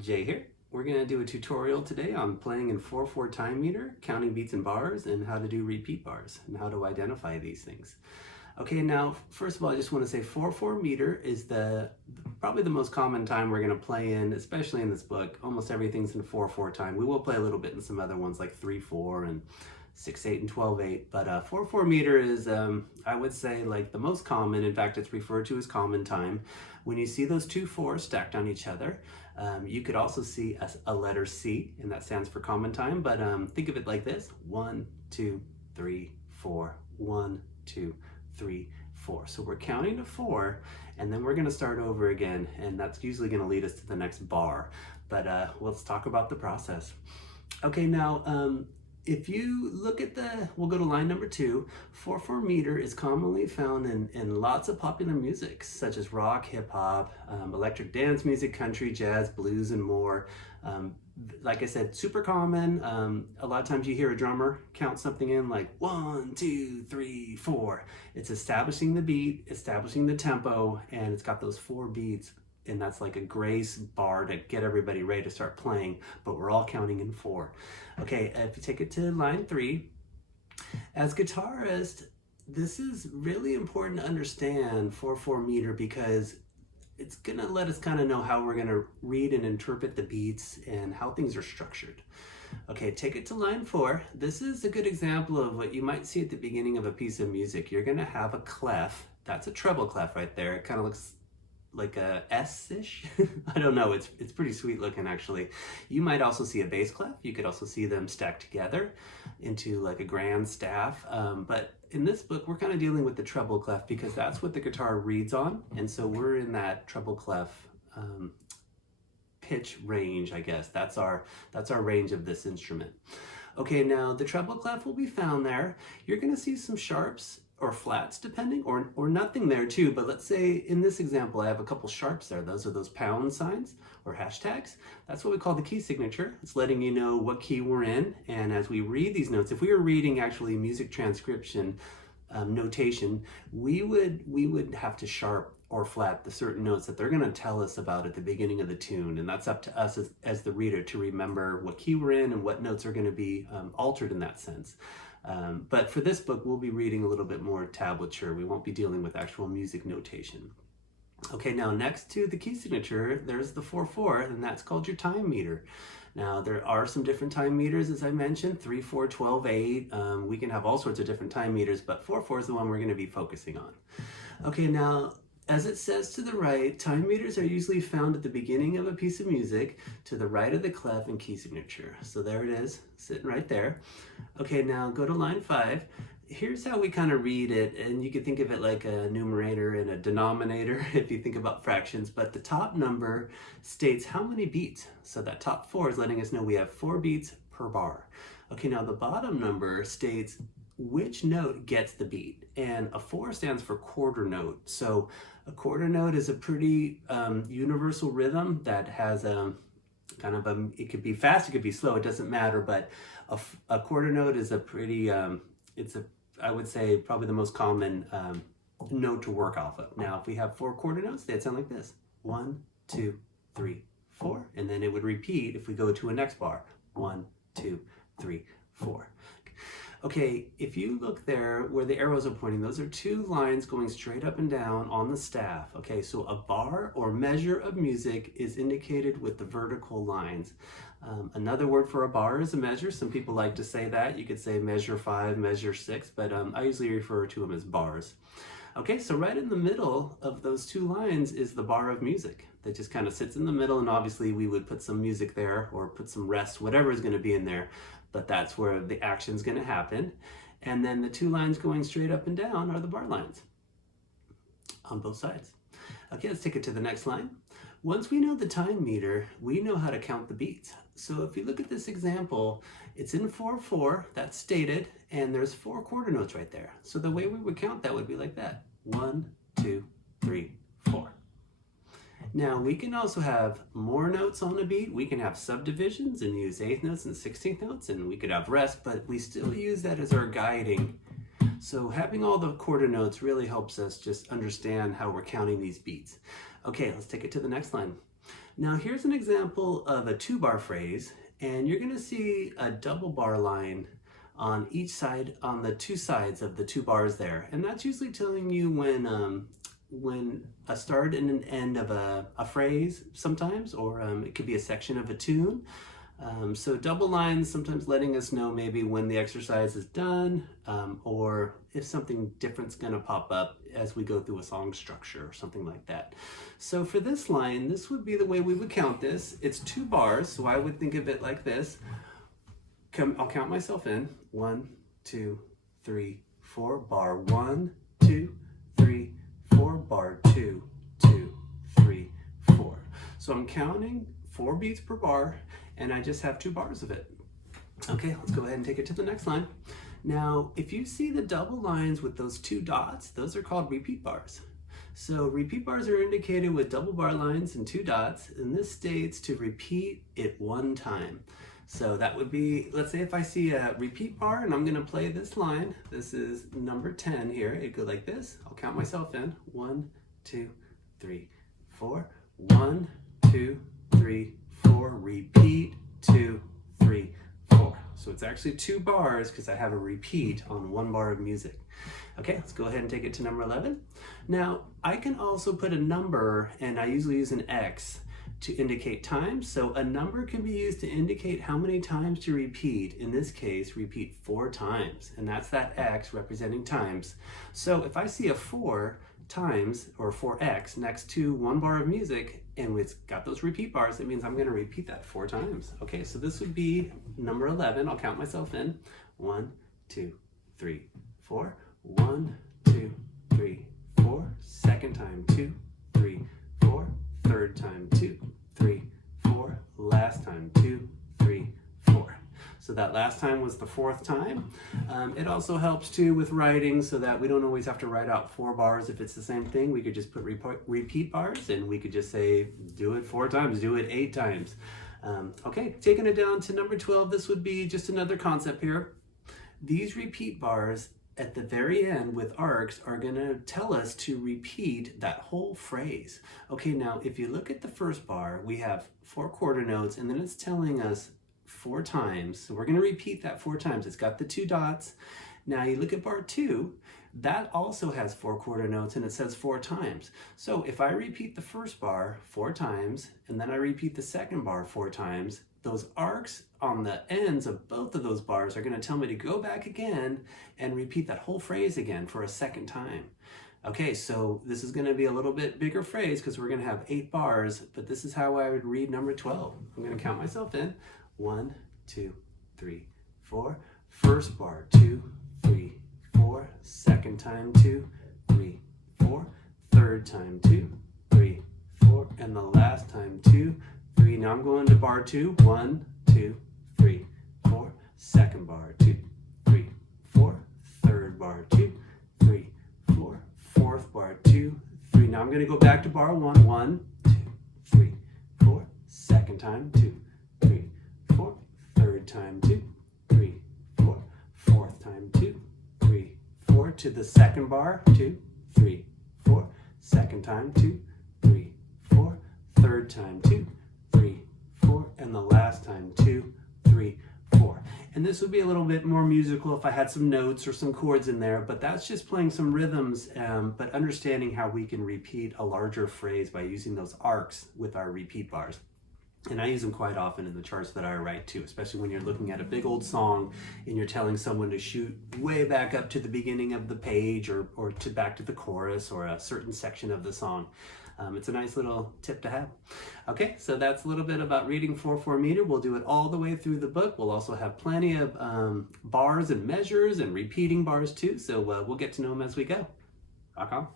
Jay here. We're going to do a tutorial today on playing in 4/4 time meter, counting beats and bars, and how to do repeat bars, and how to identify these things. Okay, now, first of all, I just want to say 4/4 meter is probably the most common time we're going to play in, especially in this book. Almost everything's in 4/4 time. We will play a little bit in some other ones like 3/4 and 6/8 and 12/8, but 4/4 meter is, I would say, like the most common. In fact, it's referred to as common time. When you see those two fours stacked on each other, you could also see a letter C, and that stands for common time, but think of it like this: 1, 2, 3, 4, 1, 2, 3, 4. So we're counting to 4, and then we're going to start over again, and that's usually going to lead us to the next bar. But let's talk about the process. Okay, now, if you look at we'll go to line number 2. 4/4 meter is commonly found in lots of popular music, such as rock, hip hop, electric dance music, country, jazz, blues, and more. Like I said, super common. A lot of times you hear a drummer count something in like 1, 2, 3, 4. It's establishing the beat, establishing the tempo, and it's got those 4 beats. And that's like a grace bar to get everybody ready to start playing, but we're all counting in 4. Okay, if you take it to line 3, as guitarists, this is really important to understand 4/4 meter because it's gonna let us kind of know how we're gonna read and interpret the beats and how things are structured. Okay, take it to line 4. This is a good example of what you might see at the beginning of a piece of music. You're gonna have a clef. That's a treble clef right there. It kind of looks like a S-ish. I don't know, it's pretty sweet looking actually. You might also see a bass clef. You could also see them stacked together into like a grand staff. But in this book, we're kind of dealing with the treble clef because that's what the guitar reads on. And so we're in that treble clef pitch range, I guess. That's our range of this instrument. Okay, now the treble clef will be found there. You're gonna see some sharps or flats depending, or nothing there too, but let's say in this example I have a couple sharps there. Those are those pound signs or hashtags. That's what we call the key signature. It's letting you know what key we're in, and as we read these notes, if we were reading actually music transcription notation, we would have to sharp or flat the certain notes that they're going to tell us about at the beginning of the tune, and that's up to us as the reader to remember what key we're in and what notes are going to be altered in that sense. But for this book, we'll be reading a little bit more tablature. We won't be dealing with actual music notation. Okay, now next to the key signature, there's the 4/4, and that's called your time meter. Now, there are some different time meters, as I mentioned, 3/4, 12/8. We can have all sorts of different time meters, but 4/4 is the one we're going to be focusing on. Okay, now, as it says to the right, time meters are usually found at the beginning of a piece of music to the right of the clef and key signature. So there it is, sitting right there. Okay, now go to line 5. Here's how we kind of read it, and you can think of it like a numerator and a denominator if you think about fractions, but the top number states how many beats. So that top 4 is letting us know we have 4 beats per bar. Okay, now the bottom number states which note gets the beat, and a 4 stands for quarter note. So a quarter note is a pretty universal rhythm that has a kind of it could be fast, it could be slow, it doesn't matter, but a quarter note is a pretty, I would say probably the most common note to work off of. Now, if we have 4 quarter notes, they'd sound like this: 1, 2, 3, 4, and then it would repeat if we go to a next bar: 1, 2, 3, 4. Okay, if you look there where the arrows are pointing, those are 2 lines going straight up and down on the staff. Okay, so a bar or measure of music is indicated with the vertical lines. Another word for a bar is a measure. Some people like to say that. You could say measure 5, measure 6, but I usually refer to them as bars. Okay, so right in the middle of those 2 lines is the bar of music that just kind of sits in the middle, and obviously we would put some music there or put some rest, whatever is going to be in there, but that's where the action's going to happen. And then the 2 lines going straight up and down are the bar lines on both sides. Okay, let's take it to the next line. Once we know the time meter, we know how to count the beats. So if you look at this example, it's in 4/4, that's stated, and there's 4 quarter notes right there. So the way we would count that would be like that: 1, 2, 3, 4. Now, we can also have more notes on a beat. We can have subdivisions and use 8th notes and 16th notes, and we could have rest, but we still use that as our guiding. So having all the quarter notes really helps us just understand how we're counting these beats. Okay, let's take it to the next line. Now here's an example of a 2-bar phrase, and you're going to see a double bar line on each side, on the 2 sides of the 2 bars there. And that's usually telling you when a start and an end of a phrase sometimes, or it could be a section of a tune. So double lines sometimes letting us know maybe when the exercise is done, or if something different's going to pop up as we go through a song structure or something like that. So for this line, this would be the way we would count this. It's 2 bars, so I would think of it like this. I'll count myself in. 1, 2, 3, 4, bar 1, 2, 3, 4, bar 2, 2, 3, 4. So I'm counting 4 beats per bar, and I just have 2 bars of it. Okay, let's go ahead and take it to the next line. Now, if you see the double lines with those 2 dots, those are called repeat bars. So repeat bars are indicated with double bar lines and 2 dots, and this states to repeat it 1 time. So that would be, let's say if I see a repeat bar and I'm gonna play this line, this is number 10 here, it goes like this. I'll count myself in. 1, 2, 3, 4. 1, 2, 3, 4. Repeat, 2, 3, 4. So it's actually 2 bars because I have a repeat on 1 bar of music. Okay, let's go ahead and take it to number 11. Now, I can also put a number, and I usually use an X to indicate time. So a number can be used to indicate how many times to repeat. In this case, repeat 4 times, and that's that X representing times. So if I see a 4 times, or 4X, next to 1 bar of music, and it's got those repeat bars, it means I'm gonna repeat that 4 times. Okay, so this would be number 11. I'll count myself in. 1, 2, 3, 4. 1, 2, 3, 4. Second time, 2, 3, 4. Third time, 2, 3, 4. Last time, 2, 3, 4. So that last time was the 4th time. It also helps too with writing, so that we don't always have to write out 4 bars if it's the same thing. We could just put repeat bars, and we could just say, do it 4 times, do it 8 times. Okay, taking it down to number 12, this would be just another concept here. These repeat bars at the very end with arcs are going to tell us to repeat that whole phrase. Okay, now if you look at the first bar, we have 4 quarter notes, and then it's telling us 4 times. So we're going to repeat that 4 times. It's got the 2 dots. Now you look at bar 2, that also has 4 quarter notes, and it says 4 times. So if I repeat the first bar 4 times, and then I repeat the second bar 4 times, those arcs on the ends of both of those bars are going to tell me to go back again and repeat that whole phrase again for a second time. Okay, so this is going to be a little bit bigger phrase because we're going to have 8 bars, but this is how I would read number 12. I'm going to count myself in. 1, 2, 3, 4. First bar, 2, 3, 4. Second time, 2, 3, 4. Third time, 2, 3, 4. And the last time, 2, 3. Now I'm going to bar 2. 1, 2, 3, 4. Second bar, 2, 3, 4. Third bar, 2, 3, 4. Fourth bar, 2, 3. Now I'm going to go back to bar 1. 1, 2, 3, 4. Second time, 2, 3, 4. Third time, 2, 3, 4. Fourth time, 2, 3, 4. To the second bar, 2, 3, 4. Second time, 2, 3, 4. Third time, 2, 3, 4. And the last time, 2, 3, 4. And this would be a little bit more musical if I had some notes or some chords in there, but that's just playing some rhythms, but understanding how we can repeat a larger phrase by using those arcs with our repeat bars. And I use them quite often in the charts that I write too, especially when you're looking at a big old song and you're telling someone to shoot way back up to the beginning of the page, or to back to the chorus or a certain section of the song. It's a nice little tip to have. Okay, so that's a little bit about reading 4/4 meter. We'll do it all the way through the book. We'll also have plenty of bars and measures and repeating bars too, so we'll get to know them as we go. Rock on.